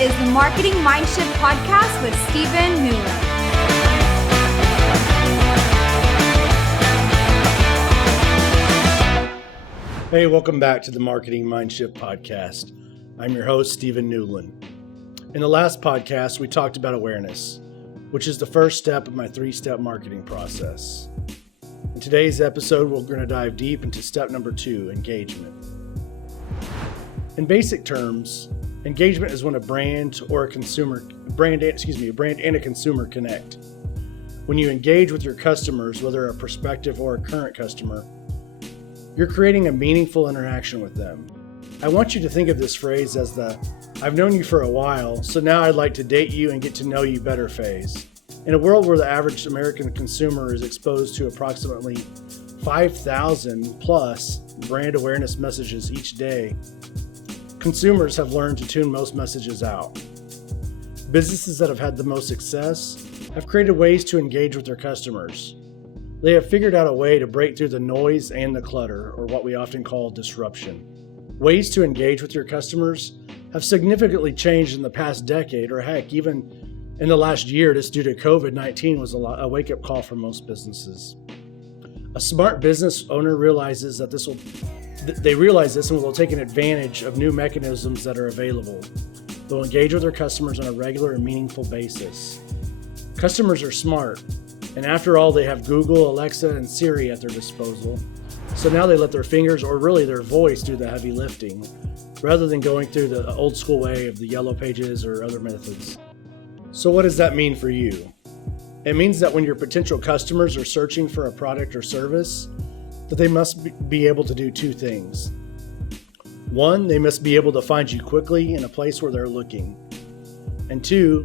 is the Marketing Mindshift podcast with Stephen Newland. Hey, welcome back to the Marketing Mindshift podcast. I'm your host, Stephen Newland. In the last podcast, we talked about awareness, which is the first step of my three-step marketing process. In today's episode, we're going to dive deep into step number 2, engagement. In basic terms, engagement is when a brand and a consumer connect. When you engage with your customers, whether a prospective or a current customer, you're creating a meaningful interaction with them. I want you to think of this phrase as the "I've known you for a while, so now I'd like to date you and get to know you better" phase. In a world where the average American consumer is exposed to approximately 5,000 plus brand awareness messages each day, consumers have learned to tune most messages out. Businesses that have had the most success have created ways to engage with their customers. They have figured out a way to break through the noise and the clutter, or what we often call disruption. Ways to engage with your customers have significantly changed in the past decade, or heck, even in the last year. This due to COVID-19 was a wake-up call for most businesses. A smart business owner realizes this and will take an advantage of new mechanisms that are available. They'll engage with their customers on a regular and meaningful basis. Customers are smart, and after all, they have Google, Alexa, and Siri at their disposal. So now they let their fingers, or really their voice, do the heavy lifting, rather than going through the old school way of the yellow pages or other methods. So what does that mean for you? It means that when your potential customers are searching for a product or service, that they must be able to do two things. One, they must be able to find you quickly in a place where they're looking. And two,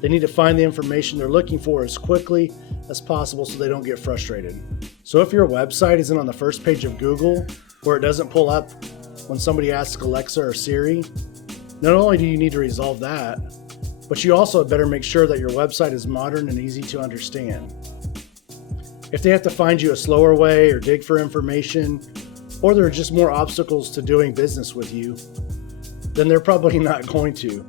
they need to find the information they're looking for as quickly as possible so they don't get frustrated. So if your website isn't on the first page of Google, or it doesn't pull up when somebody asks Alexa or Siri, not only do you need to resolve that, but you also better make sure that your website is modern and easy to understand. If they have to find you a slower way or dig for information, or there are just more obstacles to doing business with you, then they're probably not going to.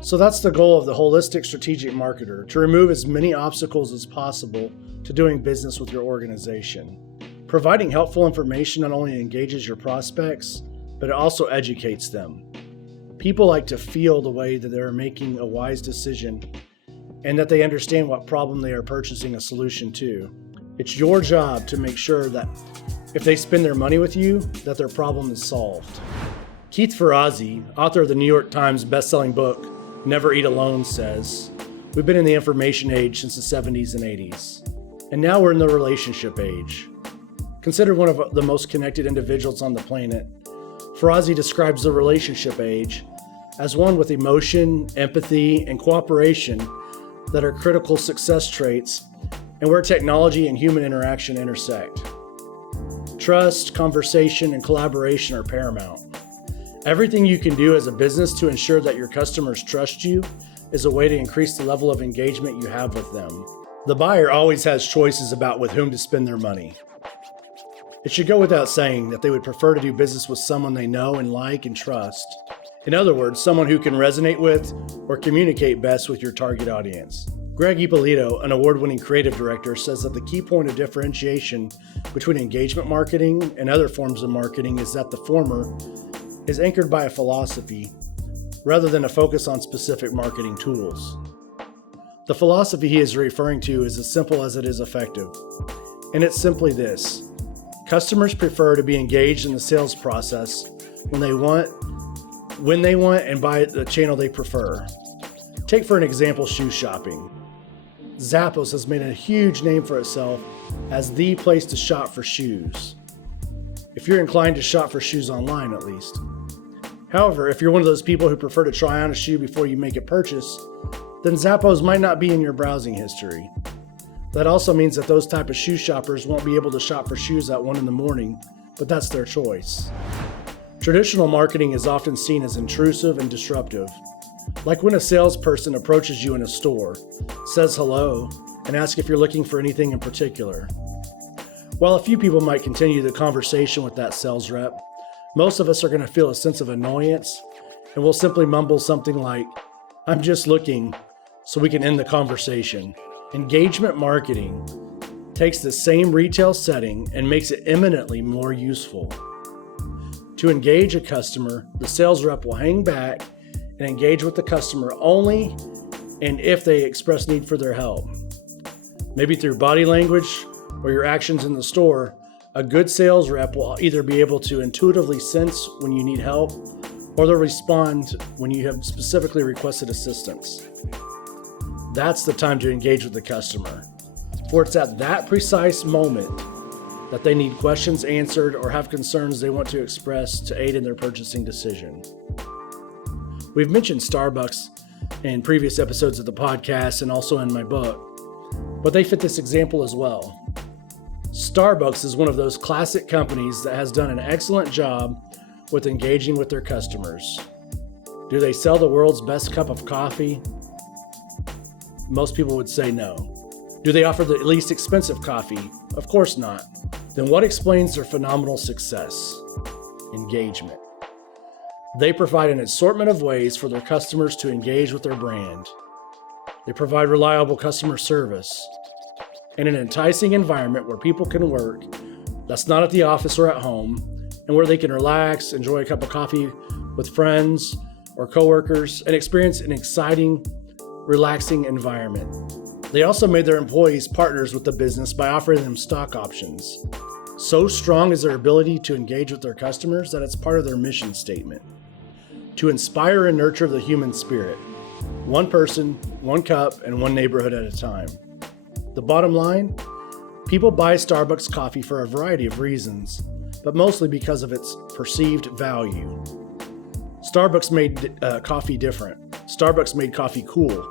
So that's the goal of the holistic strategic marketer, to remove as many obstacles as possible to doing business with your organization. Providing helpful information not only engages your prospects, but it also educates them. People like to feel the way that they're making a wise decision and that they understand what problem they are purchasing a solution to. It's your job to make sure that if they spend their money with you, that their problem is solved. Keith Ferrazzi, author of the New York Times bestselling book, Never Eat Alone, says, "We've been in the information age since the 70s and 80s, and now we're in the relationship age." Considered one of the most connected individuals on the planet, Ferrazzi describes the relationship age as one with emotion, empathy, and cooperation that are critical success traits and where technology and human interaction intersect. Trust, conversation, and collaboration are paramount. Everything you can do as a business to ensure that your customers trust you is a way to increase the level of engagement you have with them. The buyer always has choices about with whom to spend their money. It should go without saying that they would prefer to do business with someone they know and like and trust. In other words, someone who can resonate with or communicate best with your target audience. Greg Ippolito, an award-winning creative director, says that the key point of differentiation between engagement marketing and other forms of marketing is that the former is anchored by a philosophy rather than a focus on specific marketing tools. The philosophy he is referring to is as simple as it is effective, and it's simply this: customers prefer to be engaged in the sales process when they want, and by the channel they prefer. Take for an example shoe shopping. Zappos has made a huge name for itself as the place to shop for shoes, if you're inclined to shop for shoes online at least. However, if you're one of those people who prefer to try on a shoe before you make a purchase, then Zappos might not be in your browsing history. That also means that those type of shoe shoppers won't be able to shop for shoes at 1 a.m, but that's their choice. Traditional marketing is often seen as intrusive and disruptive, like when a salesperson approaches you in a store, says hello, and asks if you're looking for anything in particular. While a few people might continue the conversation with that sales rep, most of us are going to feel a sense of annoyance and will simply mumble something like, I'm just looking so we can end the conversation. Engagement marketing takes the same retail setting and makes it eminently more useful. To engage a customer, the sales rep will hang back and engage with the customer only and if they express need for their help. Maybe through body language or your actions in the store, a good sales rep will either be able to intuitively sense when you need help or they'll respond when you have specifically requested assistance. That's the time to engage with the customer, for it's at that precise moment that they need questions answered or have concerns they want to express to aid in their purchasing decision. We've mentioned Starbucks in previous episodes of the podcast and also in my book, but they fit this example as well. Starbucks is one of those classic companies that has done an excellent job with engaging with their customers. Do they sell the world's best cup of coffee? Most people would say no. Do they offer the least expensive coffee? Of course not. Then what explains their phenomenal success? Engagement. They provide an assortment of ways for their customers to engage with their brand. They provide reliable customer service in an enticing environment where people can work that's not at the office or at home, and where they can relax, enjoy a cup of coffee with friends or coworkers, and experience an exciting, relaxing environment. They also made their employees partners with the business by offering them stock options. So strong is their ability to engage with their customers that it's part of their mission statement: to inspire and nurture the human spirit, one person, one cup, and one neighborhood at a time. The bottom line, people buy Starbucks coffee for a variety of reasons, but mostly because of its perceived value. Starbucks made coffee different. Starbucks made coffee cool.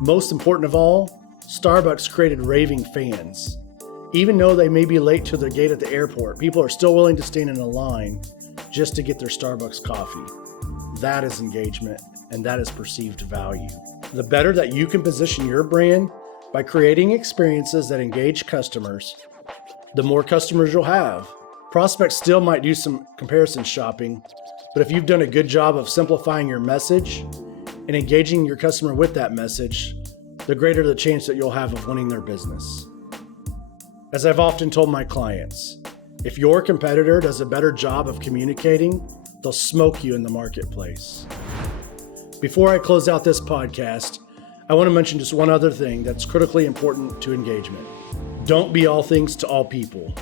Most important of all, Starbucks created raving fans. Even though they may be late to their gate at the airport, people are still willing to stand in a line just to get their Starbucks coffee. That is engagement, and that is perceived value. The better that you can position your brand by creating experiences that engage customers, the more customers you'll have. Prospects still might do some comparison shopping, but if you've done a good job of simplifying your message and engaging your customer with that message, the greater the chance that you'll have of winning their business. As I've often told my clients, if your competitor does a better job of communicating, they'll smoke you in the marketplace. Before I close out this podcast, I want to mention just one other thing that's critically important to engagement. Don't be all things to all people.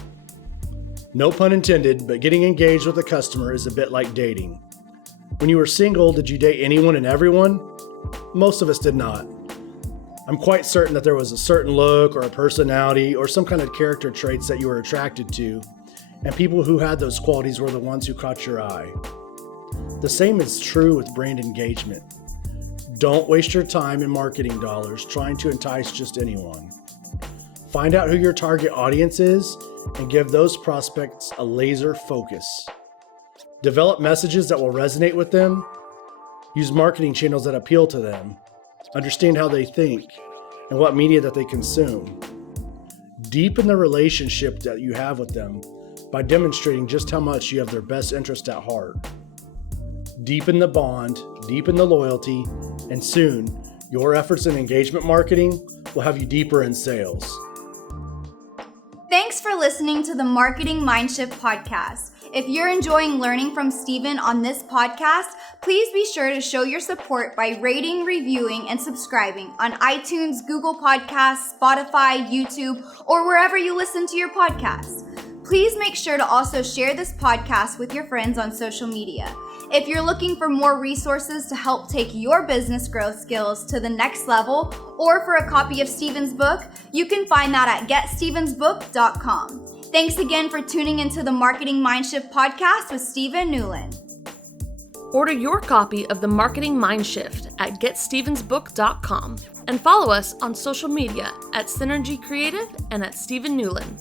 No pun intended, but getting engaged with a customer is a bit like dating. When you were single, did you date anyone and everyone? Most of us did not. I'm quite certain that there was a certain look or a personality or some kind of character traits that you were attracted to, and people who had those qualities were the ones who caught your eye. The same is true with brand engagement. Don't waste your time and marketing dollars trying to entice just anyone. Find out who your target audience is and give those prospects a laser focus. Develop messages that will resonate with them. Use marketing channels that appeal to them. Understand how they think and what media that they consume. Deepen the relationship that you have with them by demonstrating just how much you have their best interest at heart. Deepen the bond, deepen the loyalty, and soon your efforts in engagement marketing will have you deeper in sales. Thanks for listening to the Marketing Mindshift podcast. If you're enjoying learning from Steven on this podcast, please be sure to show your support by rating, reviewing, and subscribing on iTunes, Google Podcasts, Spotify, YouTube, or wherever you listen to your podcasts. Please make sure to also share this podcast with your friends on social media. If you're looking for more resources to help take your business growth skills to the next level, or for a copy of Steven's book, you can find that at getstevensbook.com. Thanks again for tuning into the Marketing Mindshift podcast with Steven Newland. Order your copy of the Marketing Mindshift at getstevensbook.com and follow us on social media at Synergy Creative and at Steven Newland.